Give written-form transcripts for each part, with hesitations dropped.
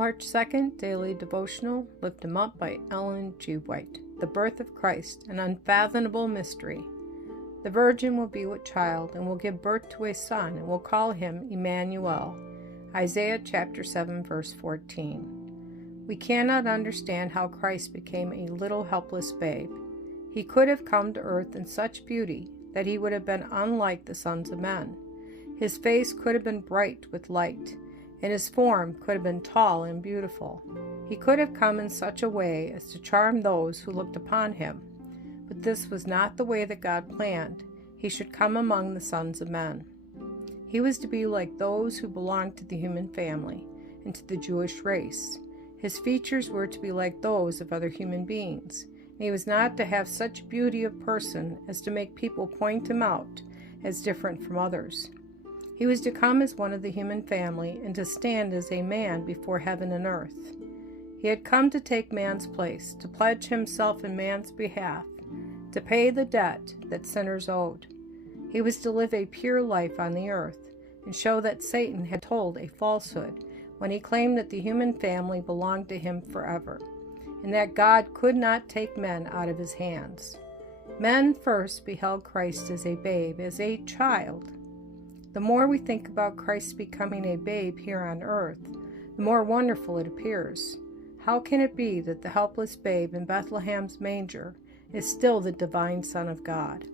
March 2nd, Daily Devotional, Lift Him Up by Ellen G. White. The birth of Christ, an unfathomable mystery. The Virgin will be with child and will give birth to a son and will call him Emmanuel. Isaiah chapter 7, verse 14. We cannot understand how Christ became a little helpless babe. He could have come to earth in such beauty that he would have been unlike the sons of men. His face could have been bright with light, and his form could have been tall and beautiful. He could have come in such a way as to charm those who looked upon him. But this was not the way that God planned. He should come among the sons of men. He was to be like those who belonged to the human family and to the Jewish race. His features were to be like those of other human beings. And he was not to have such beauty of person as to make people point him out as different from others. He was to come as one of the human family and to stand as a man before heaven and earth. He had come to take man's place, to pledge himself in man's behalf, to pay the debt that sinners owed. He was to live a pure life on the earth and show that Satan had told a falsehood when he claimed that the human family belonged to him forever, and that God could not take men out of his hands. Men first beheld Christ as a babe, as a child. The more we think about Christ becoming a babe here on earth, the more wonderful it appears. How can it be that the helpless babe in Bethlehem's manger is still the divine Son of God?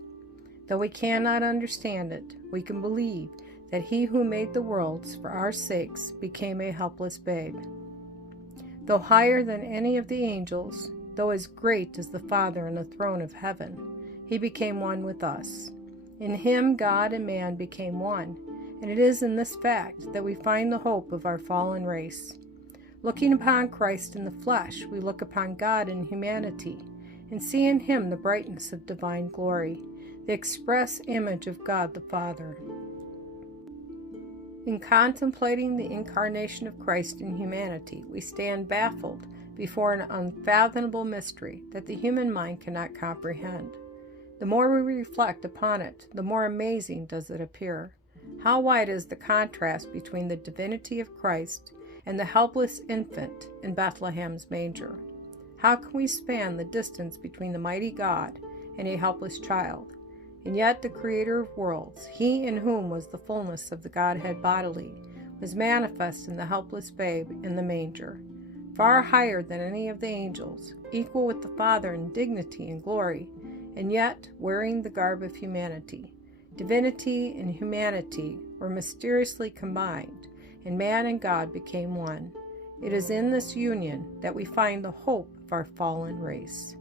Though we cannot understand it, we can believe that he who made the worlds for our sakes became a helpless babe. Though higher than any of the angels, though as great as the Father on the throne of heaven, he became one with us. In him God and man became one, and it is in this fact that we find the hope of our fallen race. Looking upon Christ in the flesh, we look upon God in humanity, and see in him the brightness of divine glory, the express image of God the Father. In contemplating the incarnation of Christ in humanity, we stand baffled before an unfathomable mystery that the human mind cannot comprehend. The more we reflect upon it, the more amazing does it appear. How wide is the contrast between the divinity of Christ and the helpless infant in Bethlehem's manger? How can we span the distance between the mighty God and a helpless child? And yet the Creator of worlds, he in whom was the fullness of the Godhead bodily, was manifest in the helpless babe in the manger. Far higher than any of the angels, equal with the Father in dignity and glory, and yet wearing the garb of humanity. Divinity and humanity were mysteriously combined, and man and God became one. It is in this union that we find the hope of our fallen race.